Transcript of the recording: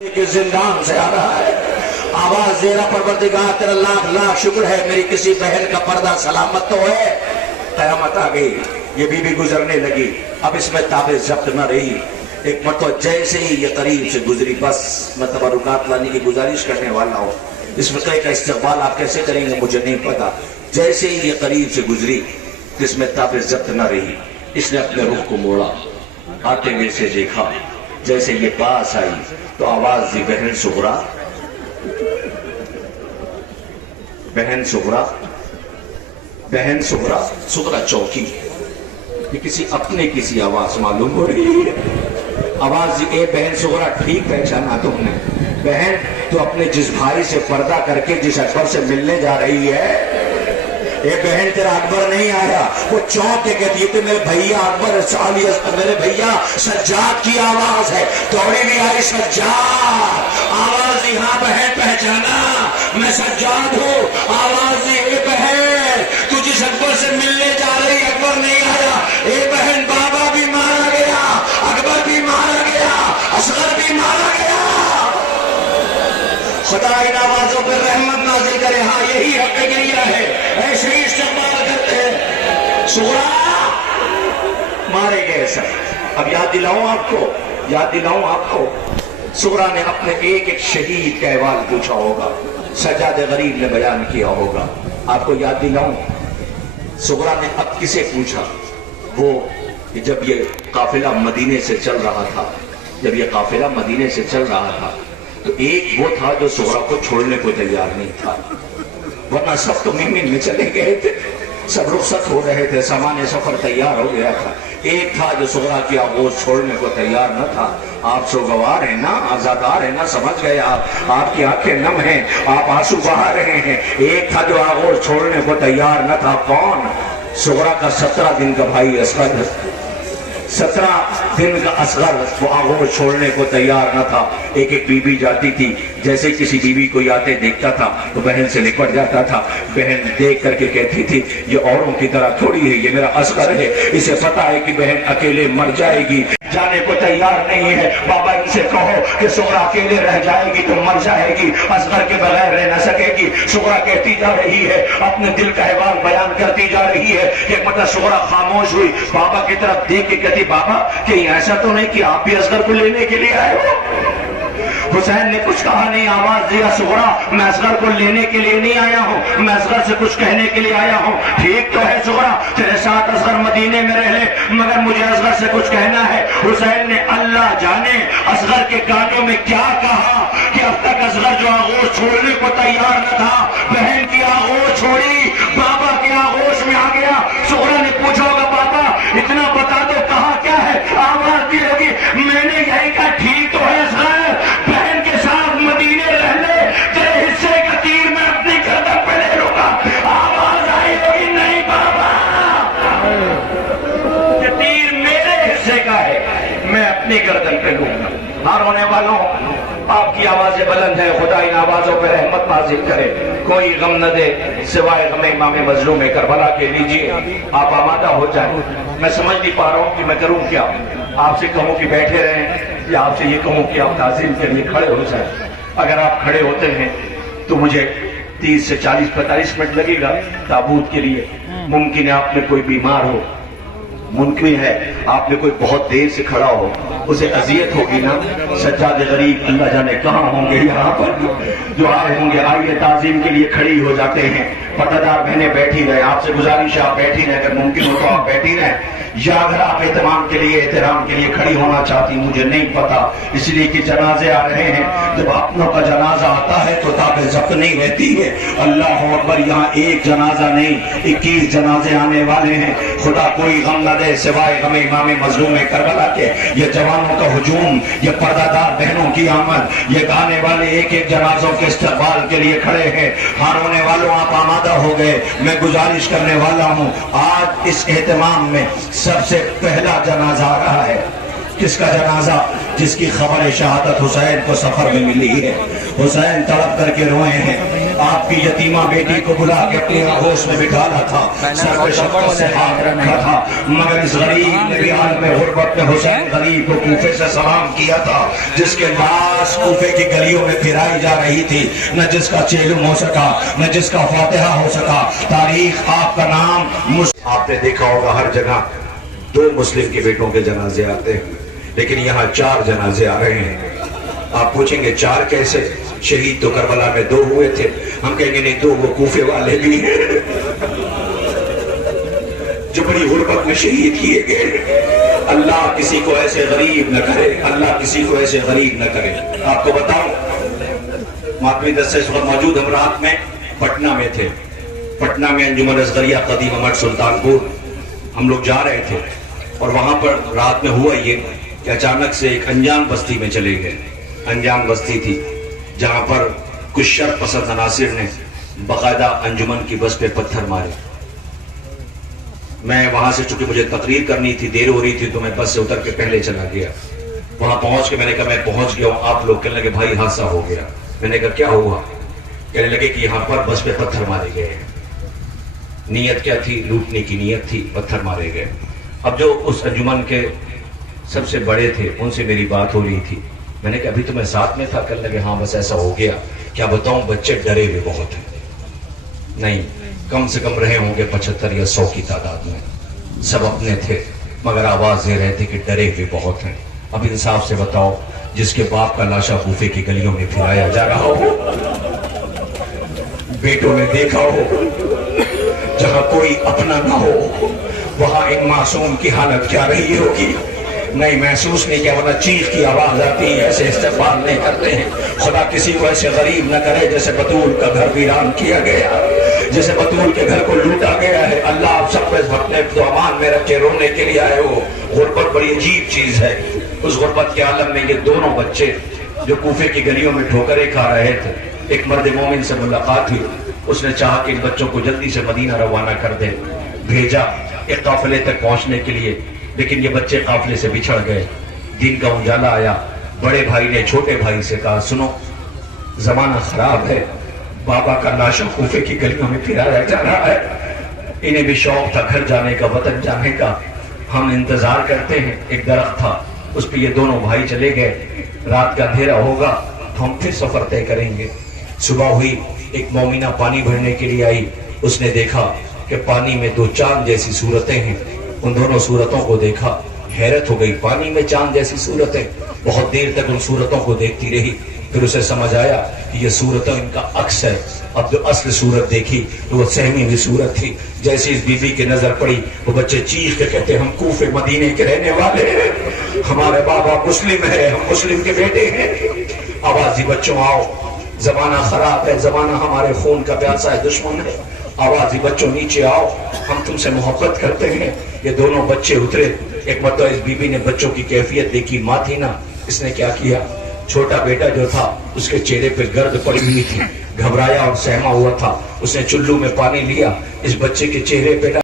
کہ زندان سے آ رہا ہے، آواز دے رہا پروردگار تیرا لاکھ لاکھ شکر ہے میری کسی بہن کا پردہ سلامت تو ہے۔ قیامت آ گئی، یہ بیوی گزرنے لگی، اب اس میں تاب ضبط نہ رہی۔ ایک مرتبہ جیسے ہی یہ قریب سے گزری، بس میں تبرکات لانے کی گزارش کرنے والا ہوں، اس وقت کا استقبال آپ کیسے کریں گے مجھے نہیں پتا۔ جیسے ہی یہ قریب سے گزری جس میں تاب ضبط نہ رہی، اس نے اپنے رخ کو موڑا، آتے ہوئے سے دیکھا، جیسے یہ پاس آئی تو آواز دی، بہن سغرا، بہن سغرا، بہن سغرا۔ سغرا چوکی، یہ کسی اپنے کسی آواز معلوم ہو رہی ہے۔ آواز دی، اے بہن سغرا، ٹھیک پہچانا تم نے؟ بہن تو اپنے جس بھائی سے پردہ کر کے جس اکبر سے ملنے جا رہی ہے، اے بہن تیرا اکبر نہیں آیا۔ وہ چونک کے کہتی ہے کہ میرے بھیا اکبر، میرے بھیا سجاد کی آواز ہے۔ دوڑی بھی آئی، سجاد، آواز دی، ہاں بہن پہچانا میں سجاد ہوں۔ آواز دی، اے بہن تو جس اکبر سے ملنے جا رہی اکبر نہیں آیا۔ اے بہن بابا بھی مارا گیا، اکبر بھی مارا گیا، اصغر بھی مارا گیا۔ خدا ان آوازوں پر رحمت نازل کرے۔ ہاں یہی حق گریہ ہے، ایسے ہی استقبال کرتے ہیں۔ سغرا مارے گئے سر۔ اب یاد دلاؤں آپ کو، یاد دلاؤں آپ کو، سغرا نے اپنے ایک ایک شہید کا احوال پوچھا ہوگا، سجاد غریب نے بیان کیا ہوگا۔ آپ کو یاد دلاؤں، سغرا نے اب کسے پوچھا؟ وہ جب یہ قافلہ مدینے سے چل رہا تھا، جب یہ قافلہ مدینے سے چل رہا تھا تو ایک وہ تھا جو سغرا کو چھوڑنے کو تیار نہیں تھا، ورنہ سب تو ممن میں چلے گئے تھے، سب رخصت ہو رہے تھے، سامان سفر تیار ہو گیا تھا۔ ایک تھا جو سغرا کی آغوش چھوڑنے کو تیار نہ تھا۔ آپ سوگوار ہیں نا، آزادار ہیں نا، سمجھ گئے آپ کی آنکھیں نم ہیں، آپ آنسو بہا رہے ہیں۔ ایک تھا جو آغوش چھوڑنے کو تیار نہ تھا، کون؟ سغرا کا 17 دن کا بھائی اصغر، 17 دن کا اصغر، وہ آغوش چھوڑنے کو تیار نہ تھا۔ ایک ایک بیوی جاتی تھی، جیسے کسی بیوی کو آتے دیکھتا تھا تو بہن سے لپٹ جاتا تھا۔ بہن دیکھ کر کے کہتی تھی یہ اوروں کی طرح تھوڑی ہے، یہ میرا اصغر ہے، اسے پتا ہے کہ بہن اکیلے مر جائے گی، جانے کو تیار نہیں ہے۔ بابا ان سے کہو کہ سغرا اکیلے رہ جائے گی تو مر جائے گی، اصغر کے بغیر رہ نہ سکے گی۔ سغرا کہتی جا رہی ہے، اپنے دل کا احوال بیان کرتی جا رہی ہے۔ ایک مرتبہ سغرا خاموش ہوئی، بابا کی طرف دیکھ کے کہتی، بابا کہیں ایسا تو نہیں کہ آپ بھی اصغر کو لینے کے لیے آئے ہو؟ حسین نے کچھ کہا نہیں، آواز دیا، سغرا میں اصغر کو لینے کے لیے نہیں آیا ہوں، میں اصغر سے کچھ کہنے کے لیے آیا ہوں۔ ٹھیک تو ہے سغرا، تیرے ساتھ اصغر مدینے میں رہ لے، مگر مجھے اصغر سے کچھ کہنا ہے۔ حسین نے اللہ جانے اصغر کے کانوں میں کیا کہا کہ اب تک اصغر جو آغوش چھوڑنے کو تیار نہ تھا، بہن کی آغوش چھوڑی، بابا کے آغوش میں آ گیا۔ سغرا نے پوچھا ہوگا، بابا اتنا بتا دو کہا کیا ہے؟ آواز دی ہوگی، میں نے یہی کہا ٹھیک تو ہے اصغر، بہن کے ساتھ مدینے رہ لے، تیرے حصے کا تیر میں اپنی گردن پہ لے لوں گا۔ آواز آئی ہوگی، نہیں بابا، یہ تیر میرے حصے کا ہے، میں اپنی گردن پہ لوں گا۔ ہاں رونے والوں، آپ کی آوازیں بلند ہیں، خدا ان آوازوں پہ رحمت نازل کرے۔ کوئی غم نہ دے سوائے غم امام مظلوم کربلا کے۔ لیجیے آپ آمادہ ہو جائیں۔ میں سمجھ نہیں پا رہا ہوں کہ میں کروں کیا، آپ سے کہوں کہ بیٹھے رہیں یا آپ سے یہ کہوں کہ آپ تعظیم کے لیے کھڑے ہو جائیں۔ اگر آپ کھڑے ہوتے ہیں تو مجھے 30 سے 40-45 منٹ لگے گا تابوت کے لیے۔ ممکن ہے آپ میں کوئی بیمار ہو، ممکن ہے آپ میں کوئی بہت دیر سے کھڑا ہو، اسے اذیت ہوگی نا۔ سجاد غریب اللہ جانے کہاں ہوں گے، یہاں پر جو آئے ہوں گے۔ آئیے تعظیم کے لیے کھڑی ہو جاتے ہیں۔ پردہ دار بہنیں بیٹھی رہے، آپ سے گزارش ہے آپ بیٹھی رہے، اگر ممکن ہو تو آپ بیٹھی رہیں، یا اگر آپ اہتمام کے لیے احترام کے لیے کھڑی ہونا چاہتی، مجھے نہیں پتا، اس لیے کہ جنازے آ رہے ہیں۔ جب اپنوں کا جنازہ آتا ہے تو تاب ضبط نہیں رہتی ہے۔ اللہ اکبر، یہاں ایک جنازہ نہیں 21 جنازے آنے والے ہیں۔ خدا کوئی غم نہ دے سوائے غم امام مظلوم کربلا کے۔ یہ جوانوں کا ہجوم، یہ پردہ دار بہنوں کی آمد، یہ گانے والے ایک ایک جنازوں کے استقبال کے لیے کھڑے ہیں۔ ہاں رونے والوں، آپ آمادہ ہو گئے۔ میں گزارش کرنے والا ہوں، آج اس اہتمام میں سب سے پہلا جنازہ آ رہا ہے۔ کس کا جنازہ؟ جس کی خبر شہادت حسین کو سفر میں ملی ہے. حسین تڑپ کر کے روئے ہیں. آپ کی یتیمہ بیٹی کو بلا کے اپنی آغوش میں بٹھانا تھا, سر پہ شفقت سے ہاتھ رکھا تھا, مگر اس غریب نے بھی عالم غربت میں حسین غریب کو کوفے سے سلام کیا تھا, جس کے لاش کوفے کی گلیوں میں پھرائی جا رہی تھی, نہ جس کا چیلم ہو سکا, نہ جس کا فاتحہ ہو سکا. تاریخ آپ کا نام آپ نے دیکھا ہوگا ہر جگہ 2 مسلم کے بیٹوں کے جنازے آتے ہیں, لیکن یہاں 4 جنازے آ رہے ہیں. آپ پوچھیں گے 4 کیسے؟ شہید تو کربلا میں 2 ہوئے تھے. ہم کہیں گے نہیں, 2 وہ کوفے والے بھی ہیں جو بڑی غربت میں شہید کیے گئے. اللہ کسی کو ایسے غریب نہ کرے, اللہ کسی کو ایسے غریب نہ کرے. آپ کو بتاؤں, ماتمی دستے اس وقت موجود, ہم رات میں پٹنہ میں تھے. پٹنہ میں انجمن اصغریہ قدیم امر سلطانپور ہم لوگ جا رہے تھے, اور وہاں پر رات میں ہوا یہ کہ اچانک سے ایک انجان بستی میں چلے گئے. انجان بستی تھی جہاں پر کچھ شر پسند عناصر نے باقاعدہ انجمن کی بس پہ پتھر مارے. میں وہاں سے, چونکہ مجھے تقریر کرنی تھی, دیر ہو رہی تھی, تو میں بس سے اتر کے پہلے چلا گیا. وہاں پہنچ کے میں نے کہا میں پہنچ گیا ہوں. آپ لوگ کہنے لگے بھائی حادثہ ہو گیا. میں نے کہا کیا ہوا؟ کہنے لگے کہ یہاں پر بس پہ پتھر مارے گئے. نیت کیا تھی؟ لوٹنے کی نیت تھی, پتھر مارے گئے. اب جو اس انجمن کے سب سے بڑے تھے ان سے میری بات ہو رہی تھی. میں نے کہا ابھی تو میں ساتھ میں تھا. کہنے لگے ہاں بس ایسا ہو گیا. کیا بتاؤں, بچے ڈرے ہوئے بہت ہیں. نہیں, کم سے کم رہے ہوں گے 75 یا 100 کی تعداد میں. سب اپنے تھے مگر آواز دے رہے تھے کہ ڈرے ہوئے بہت ہیں. اب انصاف سے بتاؤ, جس کے باپ کا لاشا کوفے کی گلیوں میں پھرایا جا رہا ہو, بیٹوں نے دیکھا ہو, جہاں کوئی اپنا نہ ہو, وہاں ان معصوم کی حالت کیا رہی ہوگی؟ نہیں, محسوس نہیں کیا, ورنہ چیخ کی آواز آتی ہے, ایسے استقبال نہیں کرتے ہیں. خدا کسی کو ایسے غریب نہ کرے جیسے بطول کا گھر ویران کیا گیا, جیسے بطول کے گھر کو لوٹا گیا ہے. اللہ آپ سب پہ اپنے امان میں رکھے, رونے کے لیے آئے ہو. غربت بڑی عجیب چیز ہے. اس غربت کے عالم میں یہ دونوں بچے جو کوفے کی گلیوں میں ٹھوکریں کھا رہے تھے, ایک مرد مومن سے ملاقات ہوئی. اس نے چاہا کہ ان بچوں کو جلدی سے مدینہ روانہ کر دے. بھیجا ایک قافلے تک پہنچنے کے لیے, لیکن یہ بچے قافلے سے بچھڑ گئے. دن کا اجالا آیا. بڑے بھائی نے چھوٹے بھائی سے کہا سنو, زمانہ خراب ہے, بابا کا لاشا کوفے کی گلیوں میں پھرایا جا رہا ہے. انہیں بھی شوق تھا گھر جانے کا, وطن جانے کا. ہم انتظار کرتے ہیں. ایک درخت تھا, اس پہ یہ دونوں بھائی چلے گئے. رات کا اندھیرا ہوگا تو ہم پھر سفر طے کریں گے. صبح ہوئی, ایک مومنہ پانی بھرنے کے لیے آئی. اس نے دیکھا کہ پانی میں 2 چاند جیسی صورتیں ہیں. ان دونوں صورتوں کو دیکھا, حیرت ہو گئی. پانی میں چاند جیسی صورتیں. بہت دیر تک ان صورتوں کو دیکھتی رہی. پھر اسے سمجھ آیا کہ یہ صورتیں ان کا عکس ہے. اب جو اصل صورت دیکھی تو وہ سہمی ہوئی صورت تھی. جیسی اس بی بی کی نظر پڑی, وہ بچے چیخ کے کہتے ہم کوفے مدینے کے رہنے والے ہیں, ہمارے بابا مسلم ہے, ہم مسلم کے بیٹے ہیں. آوازی بچوں آؤ, زمانہ خراب ہے, زمانہ ہمارے خون کا پیاسا ہے, دشمن ہے. آوازی بچوں نیچے آؤ, ہم تم سے محبت کرتے ہیں. یہ دونوں بچے اترے. ایک مرتبہ اس بی بی نے بچوں کی کیفیت دیکھی. ماں تھی نا, اس نے کیا کیا, چھوٹا بیٹا جو تھا اس کے چہرے پہ گرد پڑی ہوئی تھی, گھبرایا اور سہما ہوا تھا. اس نے چلو میں پانی لیا, اس بچے کے چہرے پہ